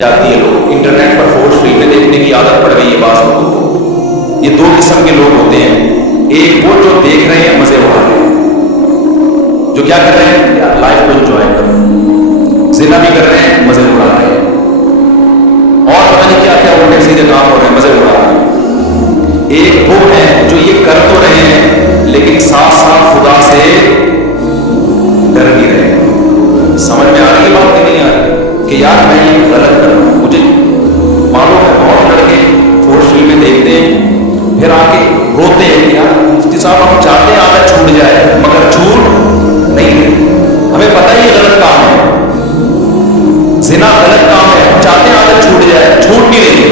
جاتی ہے لوگ انٹرنیٹ پر فورس فلمیں دیکھنے کی عادت پڑ گئی ہے بعض لوگوں کو. یہ دو قسم کے لوگ ہوتے ہیں. ایک وہ جو دیکھ رہے ہیں مزے اڑا رہے ہیں, جو کیا کر رہے ہیں لائف کو انجوائے کر رہے ہیں, زنا بھی کر رہے ہیں مزے اڑا رہے ہیں, اور پتہ نہیں کیا کیا الٹے سیدھے کام ہو رہے ہیں مزے اڑا رہے ہیں. ایک وہ ہے جو یہ کر تو رہے ہیں لیکن ساتھ ساتھ خدا سے ڈر بھی رہے ہیں. سمجھ میں آ رہی ہے بات کہ نہیں آ رہی کہ یار میں یہ غلط کر رہا ہوں. مجھے معلوم ہے بہت لڑکے فورس فلمیں دیکھتے ہیں پھر آ کے روتے ہیں کہ یار مفتی صاحب ہم چاہتے ہیں عادت چھوٹ جائے مگر چھوٹ نہیں ہے. ہمیں پتہ ہے یہ غلط کام ہے, زنا غلط کام ہے, ہم چاہتے ہیں عادت چھوٹ جائے, چھوٹ نہیں رہی ہے.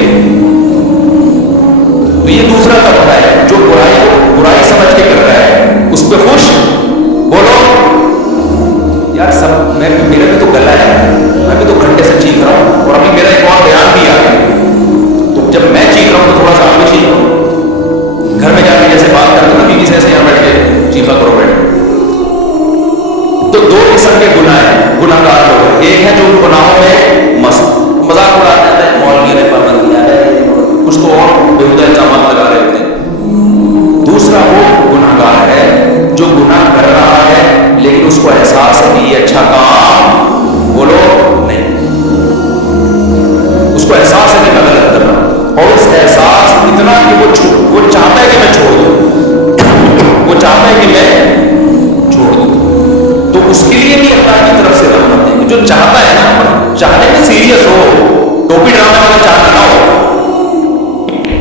تو یہ دوسرا طبقہ ہے جو برائی کو برائی سمجھ کے کر رہا ہے, اس پہ خوش. بولو یار سب میرا بھی تو گلا ہے, میں بھی تو گھنٹے سے چیخ رہا ہوں اور ابھی میرا ایک اور بیان بھی آ گیا, تو جب میں چیخ رہا ہوں تو تھوڑا سا آپ بھی چیخ رہا ہوں. گھر میں جا کے جیسے بات کرتے نا بیوی سے ایسے یہاں بیٹھ کے چیخا کرو بیٹھ. تو دو قسم کے گناہ ہیں, گناہ گار لوگ. ایک ہے جو گناہوں میں مست مذاق اڑاتے ہیں, مولوی نے پابند کیا ہے کچھ تو اور بےہودہ الزامات لگا رہے ہوتے ہیں. دوسرا وہ گناہ گار ہے جو گناہ کر رہا ہے لیکن اس کو احساس ہے کہ یہ اچھا کام بولو نہیں, اس کو احساس ہے کہ میں غلط کر رہا ہوں, اور اس احساس اتنا کہ وہ چاہتا ہے کہ میں چھوڑ دوں, وہ چاہتا ہے کہ میں چھوڑ دوں. تو اس کے لیے بھی اللہ کی طرف سے رحمت ہے کہ جو چاہتا ہے نا, چاہنے میں سیریس ہو, ٹوپی ڈرامے والا چاہنا نہ ہو.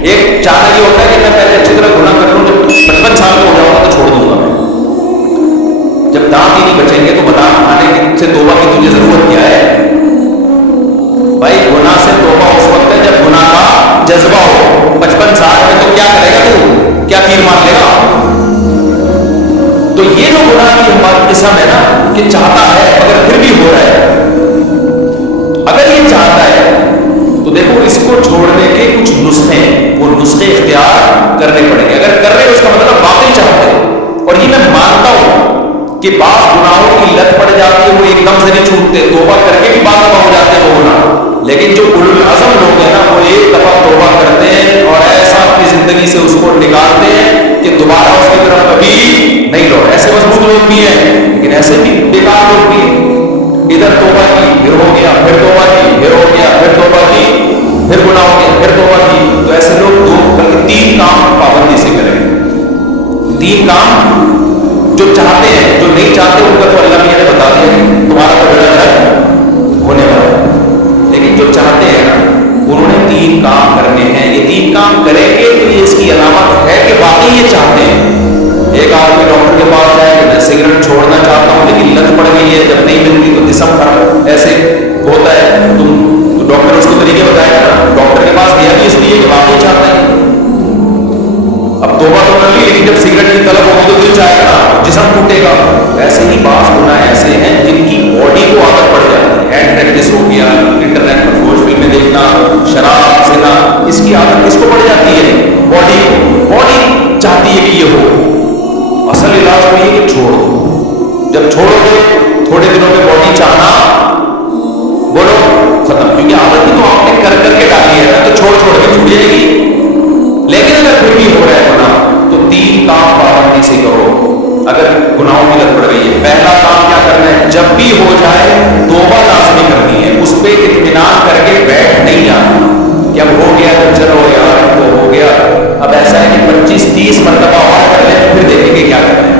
ایک چاہنا یہ ہوتا ہے کہ میں پہلے اچھی طرح گناہ کر لوں, جب 55 سال کا ہو جاؤں گا تو چھوڑ دوں گا میں. جب دانت ہی نہیں بچیں گے تو بتا کھانے سے توبہ کی تجھے ضرورت کیا ہے بھائی. گناہ سے توبہ اس وقت ہے جب گناہ کا جذبہ ہو. 55 سال میں تو کیا کرے گا تو کیا تیر مار لے گا. تو یہ جو گناہ کی ہماری قسم ہے نا کہ چاہتا ہے مگر پھر بھی ہو رہا ہے, اگر یہ چاہتا ہے تو دیکھو اس کو چھوڑنے کے کچھ نسخے ہیں, وہ نسخے اختیار کرنے پڑیں گے. اگر کر رہے اس کا مطلب واقعی چاہتے ہیں. اور یہ میں مانتا ہوں کہ بعض گناہوں کی لت پڑ جاتی ہے, وہ ایک دم سے نہیں چھوٹتے, توبہ کر کے بھی بعض دفعہ ہو جاتے ہیں وہ گناہ. لیکن جو اولو العزم لوگ ہیں نا وہ ایک دفعہ توبہ کرتے ہیں اور ایسا اپنی زندگی سے اس کو نکالتے ہیں کہ دوبارہ اس کی طرف کبھی نہیں لوٹ. ایسے مضبوط لوگ بھی ہیں لیکن ایسے بھی بیکار لوگ بھی ہیں. ادھر توبہ کی پھر ہو گیا, پھر توبہ کی پھر ہو گیا, پھر توبہ کی پھر گناہ ہو گیا, پھر توبہ کی. تو ایسے لوگ دو بلکہ 3 کام پابندی سے کریں. 3 کام جو چاہتے ہیں, جو نہیں چاہتے ان کا تو اللہ میاں نے بتا دیا تمہارا تو بڑا گھر ہونے والا ہے. لیکن جو چاہتے ہیں نا انہوں نے 3 کام کرنے ہیں. یہ 3 کام کریں گے تو یہ اس کی علامت ہے کہ واقعی یہ چاہتے ہیں. ایک آدمی ڈاکٹر کے پاس جائے کہ میں سگریٹ چھوڑنا چاہتا ہوں لیکن لت پڑ گئی ہے, جب نہیں ملتی تو جسم خراب ایسے ہوتا ہے. تو ڈاکٹر اس کو طریقے بتائے گا نا. ڈاکٹر کے پاس گیا بھی اس لیے کہ واقعی چاہتا ہے. اب توبہ تو کر لی لیکن جب سگریٹ کی طلب ہوگی تو دل چاہے گا, جسم ٹوٹے گا. ایسے ہی بعض گناہ ایسے ہیں جن کی باڈی کو عادت پڑ جاتی ہے. ہینڈ پریکٹس ہو گیا, انٹرنیٹ پر فورس فلمیں دیکھنا, شراب زنا, اس کی عادت کس کو پڑ جاتی ہے باڈی کو. باڈی چاہتی ہے کہ یہ ہو. اصل علاج تو یہ کہ چھوڑ دو. جب چھوڑو گے تھوڑے دنوں میں باڈی چاہنا بولو ختم, کیونکہ عادت بھی تو آپ نے کر کر کے ڈالی ہے نا, تو چھوڑ چھوڑ کے چھوٹ جائے گی. لیکن اگر پھر بھی ہو رہا ہے گناہ تو 3 کام پابندی سے کرو. اگر گناہوں کی لت پڑ گئی ہے, پہلا کام کیا کرنا ہے, جب بھی ہو جائے توبہ لازمی کرنی ہے. اس پہ اطمینان کر کے بیٹھ نہیں جانا کہ اب ہو گیا تو چلو یار اب تو ہو گیا, اب ایسا ہے کہ 25-30 مرتبہ اور کر لیں پھر دیکھیں گے کیا کرنا ہے.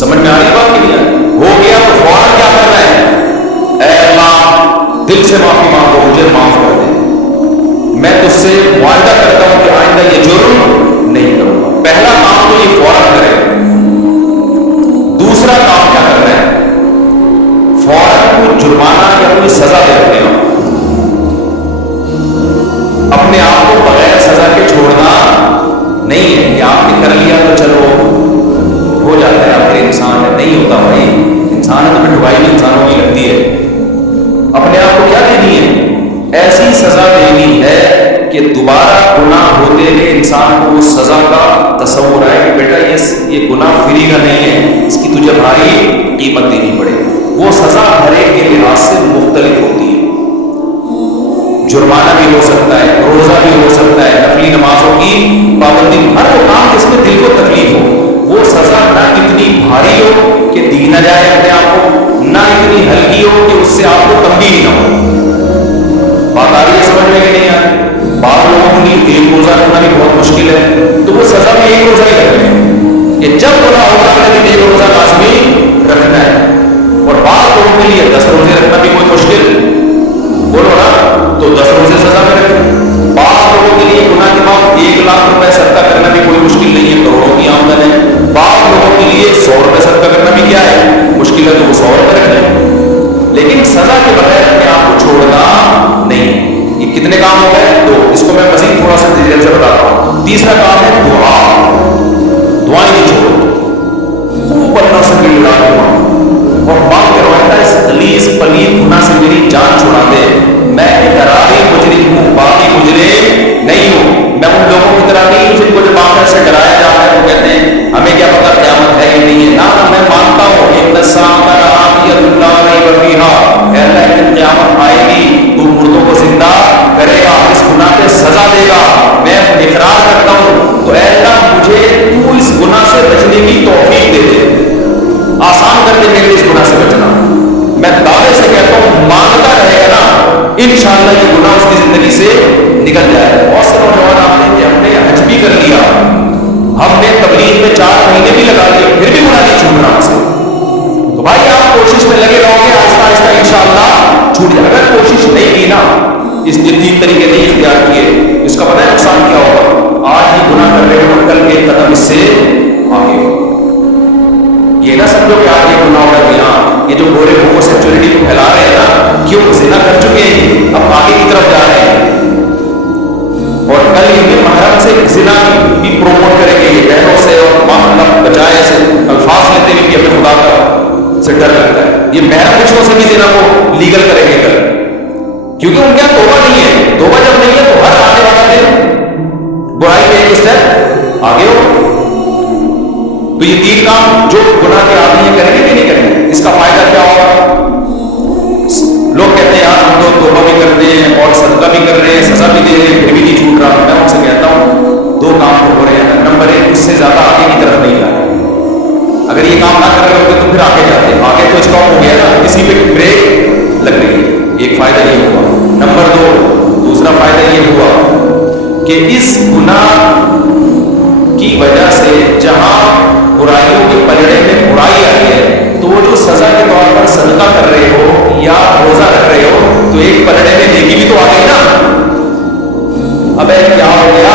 سمجھ میں آ رہی بات کہ نہیں؟ ہو گیا تو فوراً کیا کرنا ہے, اے اللہ دل سے معافی مانگو, مجھے معاف کر دے, میں تجھ سے معاہدہ کرتا ہوں کہ آئندہ یہ جرم نہیں کروں گا. پہلا کام تو یہ فوراً کرے. دوسرا کام کیا کرنا ہے, فوراً کوئی جرمانہ یا کوئی سزا دے دینا. اپنے آپ کو بغیر سزا کے چھوڑنا نہیں ہے کہ آپ نے کر لیا تو چلو ہو جاتا ہے, آپ انسان ہے. نہیں ہوتا بھائی, انسان ہے تو پھر ڈھوائی بھی انسانوں کی لگتی ہے. اپنے آپ کو کیا دینی ہے, ایسی سزا دینی ہے کہ دوبارہ گناہ ہوتے ہوئے انسان کو اس سزا کا تصور آئے کہ بیٹا یہ گناہ فری کا نہیں ہے, اس کی تجھے بھاری قیمت دینی پڑے گی. وہ سزا ہر ایک کے لحاظ سے مختلف ہوتی ہے. جرمانہ بھی ہو سکتا ہے, روزہ بھی ہو سکتا ہے, نفلی نمازوں کی پابندی, ہر وہ کام جس میں دل کو تکلیف ہو. وہ سزا نہ اتنی بھاری ہو کہ دی نہ جائے اپنے آپ کو, نہ اتنی ہلکی ہو کہ اس سے آپ کو تنبیہ نہ ہو. بات آ رہی ہے سمجھ میں کہ نہیں آ رہی؟ بعض لوگوں کے لیے ایک روزہ رکھنا بھی بہت مشکل ہے, تو وہ سزا میں ایک روزہ ہی رکھ لیں کہ جب گناہ ہوگا لیکن ایک روزہ لازمی رکھنا ہے. اور بعض لوگوں کے لیے 10 روزے رکھنا بھی کوئی مشکل, بولو نا, تو 10 روزے سزا میں رکھیں. بعض لوگوں کے لیے گناہ کے بعد 1 لاکھ روپے صدقہ کرنا بھی کوئی مشکل نہیں ہے, کروڑوں کی آمدن ہے. بعض لوگوں کے لیے 100 روپے صدقہ کرنا بھی کیا ہے, مشکل ہے, تو وہ 100 روپے رکھ لیں. لیکن سزا کے بغیر اپنے آپ کو چھوڑنا نہیں. یہ کتنے کام ہو گئے؟ 2. اس کو میں مزید تھوڑا سا ڈیٹیل سے بتاتا ہوں. تیسرا کام ہے دعا. دعائیں نہیں چھوڑو, خوب اللہ سے ملنا دعا. اور باپ کے روایت ہے, اس خلیص پلید گناہ سے میری جان چھڑا دے. میں اقراری مجرم ہوں, باقی مجرم نہیں ہوں. میں ان لوگوں کی طرح نہیں جن کو جب آخر سے ڈرایا جاتا ہے وہ کہتے ہیں ہمیں کیا پتا قیامت ہے یا نہیں ہے. نہ میں مانتا ہوں ان قیامت آئے گی, تو مردوں کو زندہ کرے گا, اس گناہ پہ سزا دے گا. میں اقرار کرتا ہوں, تو اے اللہ مجھے تو اس گناہ سے بچنے کی توفیق دے دے, آسان کر دے میرے لیے اس گناہ سے بچنا. میں دعوے سے کہتا ہوں مانگتا رہے گا نا, انشاءاللہ یہ گناہ اس کی زندگی سے نکل جائے. بہت سے نوجوان آتے ہیں کہ ہم نے حج بھی کر لیا, ہم نے تبلیغ میں 4 مہینے بھی لگا لیے, پھر بھی گناہ نہیں چھوٹ رہا ہم سے. تو بھائی آپ کوشش میں لگے رہو گے, آہستہ آہستہ انشاءاللہ چھوٹ جائے. اگر کوشش نہیں کی نا, اس جدید طریقے نہیں اختیار کیے, اس کا پتہ ہے نقصان کیا ہوگا؟ آج ہی گناہ کر رہے ہو, کل کے قدم اس سے آگے ہو. یہ نہ سمجھو کہ آج یہ گناہ ہوگا کہ ہاں یہ جو گورے ہومو سیکچولیٹی کو پھیلا رہے ہیں نا, کیوں زنا کر چکے ہیں, اب آگے کی طرف جا رہے ہیں, اور کل یہ محرم سے زنا بھی پروموٹ کریں گے. یہ بہنوں سے اور ماں بچائے سے الفاظ لیتے ہوئے بھی اپنے خدا کا سے ڈر لگتا ہے. یہ محرم بچوں سے بھی زنا کو لیگل کریں گے کل, کیونکہ ان کے یہاں توبہ نہیں ہے. توبہ جب نہیں ہے تو ہر آنے والا دن برائی پہ ایک اسٹیپ آگے ہو. تو یہ 3 کام جو گناہ کے آدمی ہیں کریں گے کہ نہیں کریں گے, اس کا فائدہ کیا ہوگا؟ لوگ کہتے ہیں یار ہم تو توبہ بھی کرتے ہیں اور صدقہ بھی کر رہے ہیں, سزا بھی دے رہے ہیں, پھر بھی نہیں چھوٹ رہا. میں ان سے کہتا ہوں 2 کام تو ہو رہے ہیں. نمبر 1, اس سے زیادہ آگے کی طرف نہیں جا رہے. اگر یہ کام نہ کر رہے ہوتے تو پھر آگے جاتے, آگے تو اسٹاپ ہو گیا نا, اسی پہ بریک لگ رہی ہے. ایک فائدہ یہ ہوا. نمبر 2, دوسرا فائدہ یہ ہوا کہ اس گناہ کی وجہ سے جہاں برائیوں کے پلڑے میں برائی آئی ہے, تو وہ جو سزا کے طور پر صدقہ کر رہے ہو یا روزہ رکھ رہے ہو, تو ایک پلڑے میں نیکی بھی تو آ گئی نا. اب کیا ہو گیا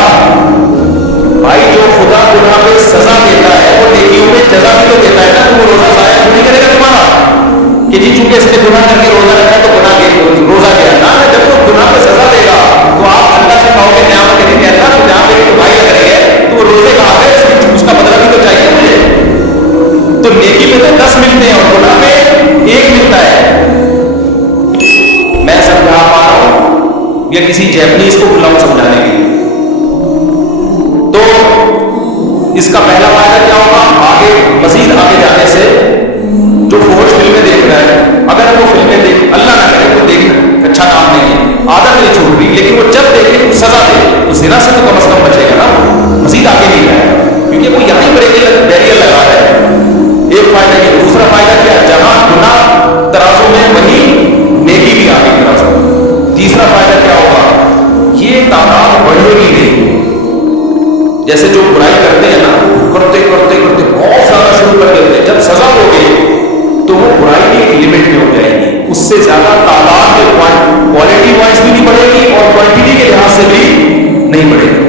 بھائی, جو خدا گناہ پہ سزا دیتا ہے وہ نیکیوں میں جزا بھی تو دیتا ہے نا. تو وہ روزہ ضائع نہیں کرے گا تمہارا کہ جی چونکہ اس نے گناہ کر کے روزہ رکھا تو گناہ روزہ گیا نا. جب وہ گناہ پہ سزا دے گا تو آپ اللہ سے کہو گے قیامت کے دن اللہ تو جہاں میری بھائی لگ رہی ہے تو وہ روزے کہاں گئے, اس کا بدلہ بھی تو چاہیے مجھے. تو نیکی میں تو 10 ملتے ہیں اور گناہ میں 1 ملتا ہے. میں سمجھا پا رہا ہوں یا کسی جیپنیز کو بلاؤں سمجھانے کے لیے؟ تو اس کا پہلا فائدہ کیا ہوگا, آگے مزید آگے جانے سے جو فوج فلمیں دیکھ رہا ہے, اگر وہ فلمیں دیکھ, اللہ نہ کرے وہ دیکھ اچھا کام نہیں ہے, عادت نہیں چھوٹ رہی, لیکن وہ جب دیکھے سزا دے تو زنا سے تو کم از کم بچے گا نا, مزید آگے نہیں جائے گا, کیونکہ وہ یہاں بیریئر لگا رہا ہے. ایک فائدہ یہ. دوسرا فائدہ کیا, جہاں گناہ ترازو میں وہی نیکی بھی آگے ترازو. تیسرا فائدہ کیا ہوگا, یہ تعداد بڑھے گی نہیں. جیسے جو برائی کرتے ہیں نا, کرتے کرتے کرتے بہت زیادہ شروع کر دیتے ہیں, جب سزا ہو گئی تو وہ برائی کی ایک لمٹ میں ہو جائے گی, اس سے زیادہ تعداد میں کوالٹی وائز بھی نہیں بڑھے گی اور کوانٹٹی کے لحاظ سے بھی نہیں بڑھے گی.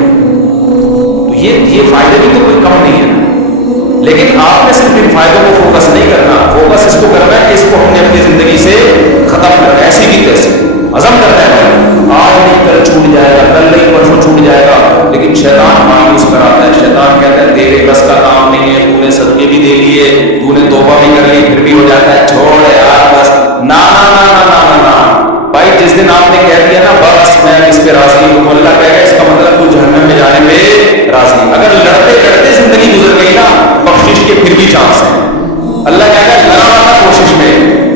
تو یہ فائدے بھی تو کوئی کم نہیں ہے. لیکن آپ نے صرف ان فائدوں کو فوکس نہیں کرنا, فوکس اس کو کرنا ہے کہ اس کو ہم نے اپنی زندگی سے ختم کرنا ہے. ایسی بھی تیسے عزم کرنا ہے, آج نہیں کل چھوٹ جائے گا, کل نہیں پرسوں چھوٹ جائے گا. لیکن شیطان مایوس کراتا ہے, شیطان کہتا ہے تیرے بس کا کام نہیں ہے, تو نے صدقے بھی دے لیے, تو نے توبہ بھی کر لی, پھر بھی ہو جاتا ہے چھوڑ یار بس. نا نا نا نا نا نا نا بھائی, جس دن آپ نے کہہ دیا نا بس میں اس پہ راضی ہوں, تو اللہ کہے گا اس کا مطلب تو جہنم میں جانے پہ راضی. اگر لڑتے لڑتے زندگی گزر گئی نا, بخشش کے پھر بھی چانس ہے. اللہ کہے گا لڑا تھا کوشش میں,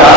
4